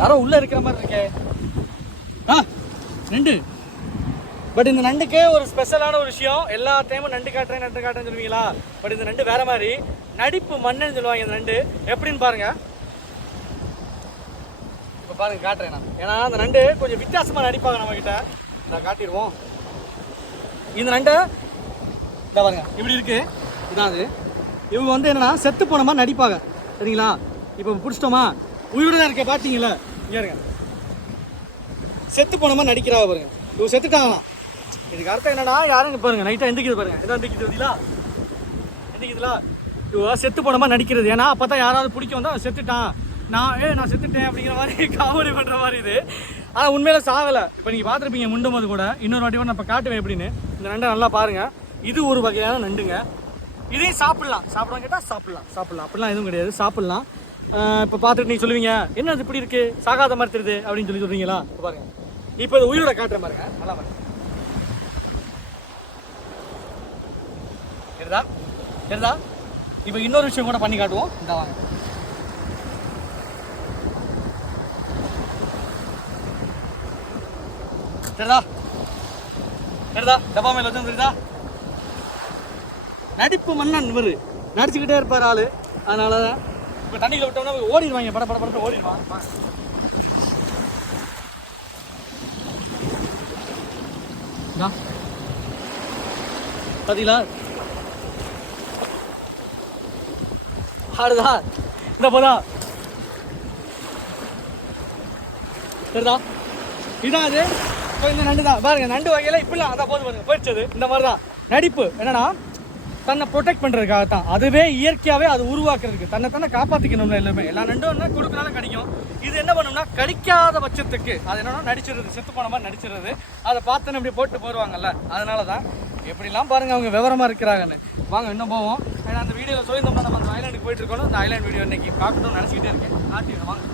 யாரோ உள்ள இருக்கிற மாதிரி இருக்கே. நண்டு. பட் இந்த நண்டுக்கு ஒரு ஸ்பெஷலான ஒரு விஷயம். எல்லா டைமும் நண்டு காட்டுறேன்னு சொல்லுவீங்களா? பட் இந்த நண்டு வேற மாதிரி. நடிப்பு மண்ணுன்னு சொல்லுவாங்க இந்த நண்டு. எப்படின்னு பாருங்க. இப்போ பாருங்க காட்டுறேன் நான். ஏன்னா அந்த நண்டு கொஞ்சம் வித்தியாசமாக நடிப்பாங்க நம்ம கிட்ட. நான் காட்டிடுவோம். இந்த நண்டை இந்த பாருங்க இப்படி இருக்கு. இதான் அது. இவங்க வந்து என்னன்னா செத்து போன மாதிரி நடிப்பாங்க. சரிங்களா? இப்போ பிடிச்சிட்டோமா? உயிரோட தான் இருக்க பார்த்தீங்களா? இங்கே இருங்க. செத்து போன மாதிரி நடிக்கிறாங்க பாருங்க. இவங்க செத்துட்டாங்களாம். இதுக்கு அர்த்தம் என்னன்னா யாரும் பாருங்க நைட்டாக எந்திக்குது பாருங்க. எதாவது எந்திக்குதுங்களா? எந்திக்குதுல இவ செத்து போன மாதிரி நடிக்கிறது. ஏன்னா அப்போ தான் யாராவது பிடிக்க வந்தால் செத்துட்டான், நான் செத்துட்டேன் அப்படிங்கிற மாதிரி காமெடி பண்ணுற மாதிரி இது. ஆனால் உண்மையில சாகலை. இப்போ நீங்கள் பார்த்துருப்பீங்க முண்டும் போது கூட. இன்னொரு வாட்டி நான் இப்போ காட்டுவேன் எப்படின்னு. இந்த நண்டை நல்லா பாருங்கள். இது ஒரு வகையான நண்டுங்க. இதையும் சாப்பிட்லாம். கேட்டால் சாப்பிட்லாம். அப்படிலாம் எதுவும் கிடையாது. சாப்பிட்லாம். இப்போ பார்த்துட்டு நீங்கள் சொல்லுவீங்க என்ன அது இப்படி இருக்குது, சாகாத மாதிரி தெரியுது அப்படின்னு சொல்லுவீங்களா? இப்போ பாருங்கள். இப்போ இது உயிரோட காட்டுற பாருங்க. நல்லா பாருங்க. சரிதா? இப்போ இன்னொரு விஷயம் கூட பண்ணி காட்டுவோம். இந்த வாங்க. சரிதா? டப்பா மேல வச்சு தெரியுதா? நடிப்பு மன்னன் இவரு. நடிச்சுக்கிட்டே இருப்பார் ஆளு. அதனால தான் இப்போ தண்ணியில் விட்டோம்னா ஓடிடுவாங்க. படப்பட ஓடிடுவான். பார்த்தீங்களா? ஆடுதா? இந்த போதா? சரிதா? இதான் அது. இந்த நண்டு தான் பாருங்க. நண்டு வகையில இப்படிலாம் அதான் போது பாருங்க போயிடுச்சது. இந்த மாதிரி தான் நடிப்பு. என்னன்னா தன்னை ப்ரொடெக்ட் பண்ணுறதுக்காக தான். அதுவே இயற்கையாகவே அது உருவாக்குறதுக்கு தன்னை காப்பாற்றிக்கணும்ல. எல்லா நண்டும் என்ன கொடுக்கனாலும் கடிக்கும். இது என்ன பண்ணும்னா கடிக்காத பட்சத்துக்கு அது என்னன்னா நடிச்சிடுறது. செத்து போன மாதிரி நடிச்சிடுறது. அதை பார்த்தோன்னு இப்படி போட்டு போடுவாங்கல்ல. அதனால தான் எப்படிலாம் பாருங்க அவங்க விவரமாக இருக்கிறாங்கன்னு. வாங்க இன்னும் போவோம். ஏன்னா அந்த வீடியோவில் சொல்லியிருந்தோம்னா நம்ம அந்த ஐலாண்டுக்கு போயிட்டு இருக்கணும். அந்த ஐலாண்ட் வீடியோ இன்னைக்கு பார்க்கணும்னு நினச்சிக்கிட்டே இருக்கேன். காட்டிடுறேன் வாங்க.